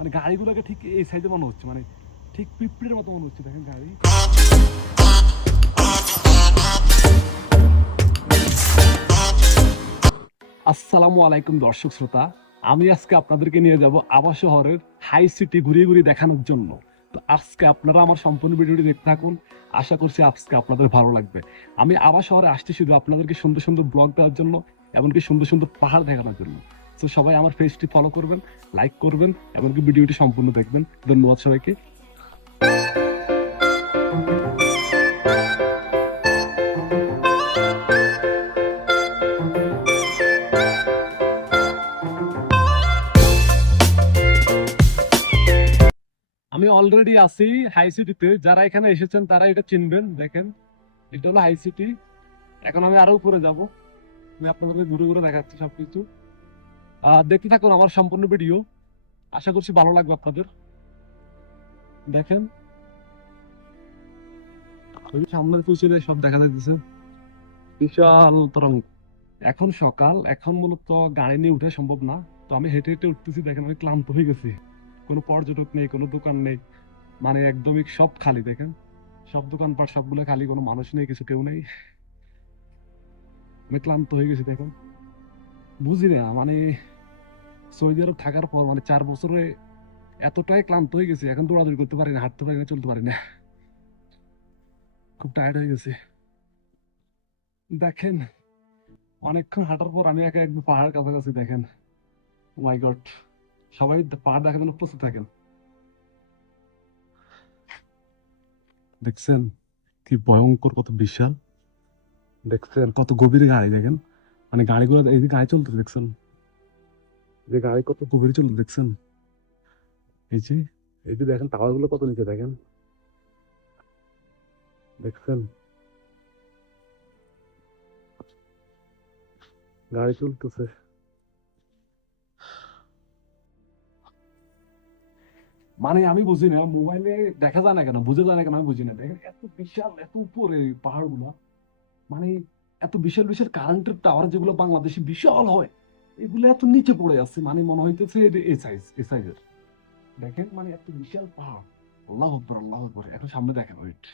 মানে গাড়িগুলোকে ঠিক এই সাইজে মনে হচ্ছে, মানে ঠিক পিঁপড়ের মতো মনে হচ্ছে। দেখেন গাড়ি। আসসালামু আলাইকুম দর্শক শ্রোতা, আমি আজকে আপনাদেরকে নিয়ে যাব আবা শহরের হাই সিটি ঘুরিয়ে ঘুরিয়ে দেখানোর জন্য। তো আজকে আপনারা আমার সম্পূর্ণ ভিডিওটি দেখতে থাকুন, আশা করছি আজকে আপনাদের ভালো লাগবে। আমি আবা শহরে আসছি শুধু আপনাদেরকে সুন্দর সুন্দর ব্লগ দেওয়ার জন্য, এমনকি সুন্দর সুন্দর পাহাড় দেখানোর জন্য। তো সবাই আমার পেজটি ফলো করবেন, লাইক করবেন, এমনকি ভিডিওটি সম্পূর্ণ দেখবেন। ধন্যবাদ সবাইকে। আমি অলরেডি আছি হাই সিটিতে। যারা এখানে এসেছেন তারা এটা চিনবেন। দেখেন, এটা হলো হাই সিটি। এখন আমি আরো উপরে যাব, আমি আপনাদের ঘুরে ঘুরে দেখাচ্ছি সবকিছু। দেখতে থাকুন আমার সম্পূর্ণ ভিডিও, আশা করছি ভালো লাগবে আপনাদের। দেখেন ওই সামনের পিছনে সব দেখা যাচ্ছে, বিশাল তরঙ্গ। এখন সকাল, এখন মূলত গাড়ি নিয়ে উঠা সম্ভব না, তো আমি হেঁটে হেঁটে উঠতেছি। দেখেন আমি ক্লান্ত হয়ে গেছি, কোনো পর্যটক নেই, কোনো দোকান নেই, মানে একদমই সব খালি। দেখেন সব দোকানপাট সবগুলো খালি, কোনো মানুষ নেই, কিছু কেউ নেই। আমি ক্লান্ত হয়ে গেছি। দেখেন বুঝি না, মানে সৌদি আরব থাকার পর মানে 4 বছরে এতটাই ক্লান্ত হয়ে গেছি, এখন দৌড়াদৌড়ি করতে পারি না, হাঁটতে পারি না, চলতে পারি না, খুব টায়ার্ড হয়ে গেছে। দেখেন অনেকক্ষণ হাঁটার পর আমি একা একদম পাহাড়ের কাছাকাছি। দেখেন মাই গড, সবাই পাহাড় দেখার জন্য প্রস্তুত থাকেন। দেখছেন কি ভয়ঙ্কর, কত বিশাল, দেখছেন কত গভীর গাড়ি। দেখেন মানে গাড়িগুলো, এই যে গাড়ি চলতে দেখছেন, যে গাড়ি কত গভীর চলতে দেখছেন। এই যে, এই যে দেখেন টাওয়ার গুলো কত নিচে। দেখেন, দেখছেন গাড়ি চলতেছে। মানে আমি বুঝি না, মোবাইলে দেখা যায় না কেন, বুঝে যায় না কেন, আমি বুঝি না। দেখেন এত বিশাল, এত উপরে পাহাড় গুলা, মানে এত বিশাল বিশাল কারেন্টের টাওয়ার যেগুলো বাংলাদেশে বিশাল হয়, এগুলো এত নিচে পড়ে আছে, মানে মনে হইতেছে এই সাইজ, এই সাইজের। দেখেন মানে এত বিশাল পাহাড়। আল্লাহু আকবার, আল্লাহু আকবার। এখন সামনে দেখেন, ওয়েট।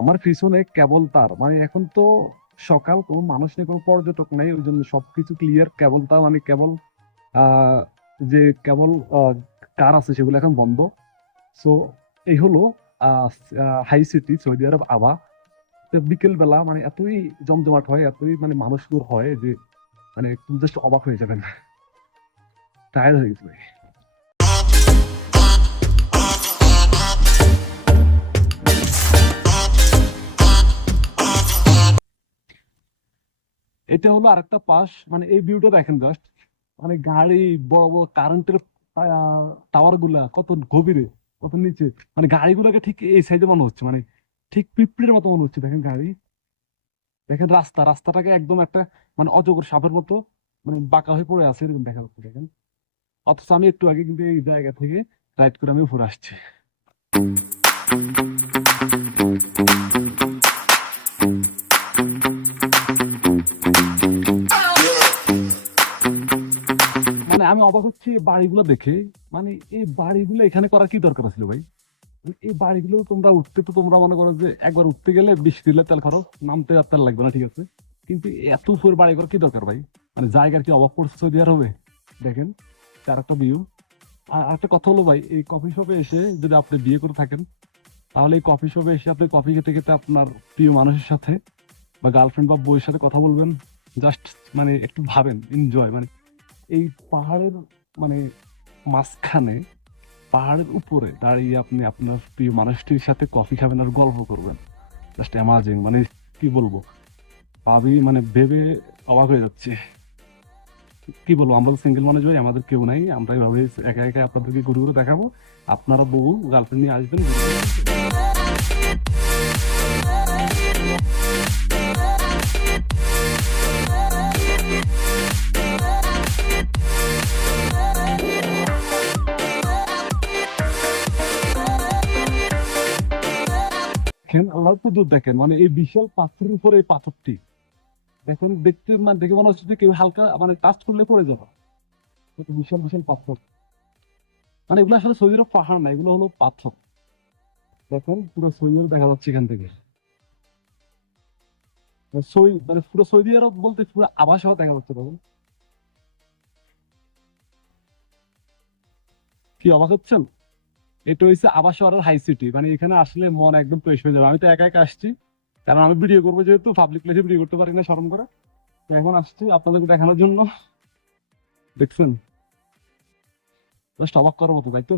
আমার পিছনে কেবল তার, মানে এখন তো সকাল, কোনো মানুষ নেই, কোনো পর্যটক নেই, ওই জন্য সবকিছু ক্লিয়ার। কেবল তার মানে কেবল আহ যে কেবল কার আছে সেগুলো এখন বন্ধ। সো এই হলো হাই সিটি সৌদি আরব আবা। তো বিকেল বেলা মানে এতই জমজমাট হয়, এতই মানে মানুষ হয় যে মানে জাস্ট অবাক হয়ে যাবেন। টায়ার্ড হয়ে গেছে ভাই। এটা হলো আরেকটা পাশ, মানে এই ভিউটা দেখেন জাস্ট, মানে গাড়ি, বড় বড় কারেন্টের টাওয়ার গুলা কত গভীরে, কত নিচে, মানে গাড়িগুলোকে ঠিক এই সাইডে মনে হচ্ছে, মানে ঠিক পিঁপড়ের মতো মনে হচ্ছে। দেখেন গাড়ি, দেখেন রাস্তাটাকে একদম একটা মানে অজগর সাপের মতো মানে বাঁকা হয়ে পড়ে আছে, এরকম দেখা যাচ্ছে। দেখেন অথচ আমি একটু আগে কিন্তু এই জায়গা থেকে রাইড করে আমি উপরে আসছি। মানে আমি অবাক হচ্ছি এই বাড়িগুলো দেখে, মানে এই বাড়িগুলো এখানে করার কি দরকার ছিল ভাই? মানে এই বাড়িগুলো তোমরা উঠতে, তো তোমরা মনে করো যে একবার উঠতে গেলে 20 রিলের তেল খরচ, নামতে আর তেল লাগবে না, ঠিক আছে, কিন্তু এত উপর বাড়ি করার কি দরকার ভাই? মানে জায়গার কি অভাব পড়ছে সৌদি আরবে? দেখেন তার একটা ভিউ। আর একটা কথা হলো ভাই, এই কফি শপে এসে যদি আপনি বিয়ে করে থাকেন, তাহলে এই কফি শপে এসে আপনি কফি খেতে খেতে আপনার প্রিয় মানুষের সাথে বা গার্লফ্রেন্ড বা বউয়ের সাথে কথা বলবেন। জাস্ট মানে একটু ভাবেন, এনজয়, মানে এই পাহাড়ের মানে মাঝখানে, পাহাড়ের উপরে দাঁড়িয়ে আপনি আপনার প্রিয় মানুষটির সাথে কফি খাবেন আর গল্প করবেন। জাস্ট অ্যামাজিং, মানে কি বলবো, ভাবি মানে ভেবে অবাক হয়ে যাচ্ছে। কি বলবো, আমরা তো সিঙ্গেল মানুষ ভাই, আমাদের কেউ নাই, আমরা এইভাবে একা একা আপনাদেরকে ঘুরে ঘুরে দেখাবো। আপনারা বউ গার্লফ্রেন্ড নিয়ে আসবেন। দেখেন আল্লাহ তো দূর দেখেন, মানে এই বিশাল পাথরের উপরে এই পাথরটি দেখেন, দেখতে মানে দেখে মনে হচ্ছে যে কেউ হালকা মানে টাচ করলে পড়ে যাবে। কত বিশাল বিশাল পাথর, মানে এগুলো আসলে সৌদি আরব পাহাড় না, এগুলো হলো পাথর। দেখেন পুরো সৌদি আরব দেখা যাচ্ছে এখান থেকে। মানে পুরো সৌদি আরব বলতে পুরো আবহাওয়া দেখা যাচ্ছে তখন। কি অবাক হচ্ছেন? এটা হচ্ছে আবাস শহরের হাই সিটি, মানে এখানে আসলে মন একদম ফ্রেশ হয়ে যাবে। আমি তো একা একা আসছি, কারণ আমি ভিডিও করবো যেহেতু, পাবলিক প্লেসে ভিডিও করতে পারি না শরম করে। তো এখন আসছি আপনাদেরকে দেখানোর জন্য। দেখছেন, জাস্ট অবাক করার মতো, তাই তো?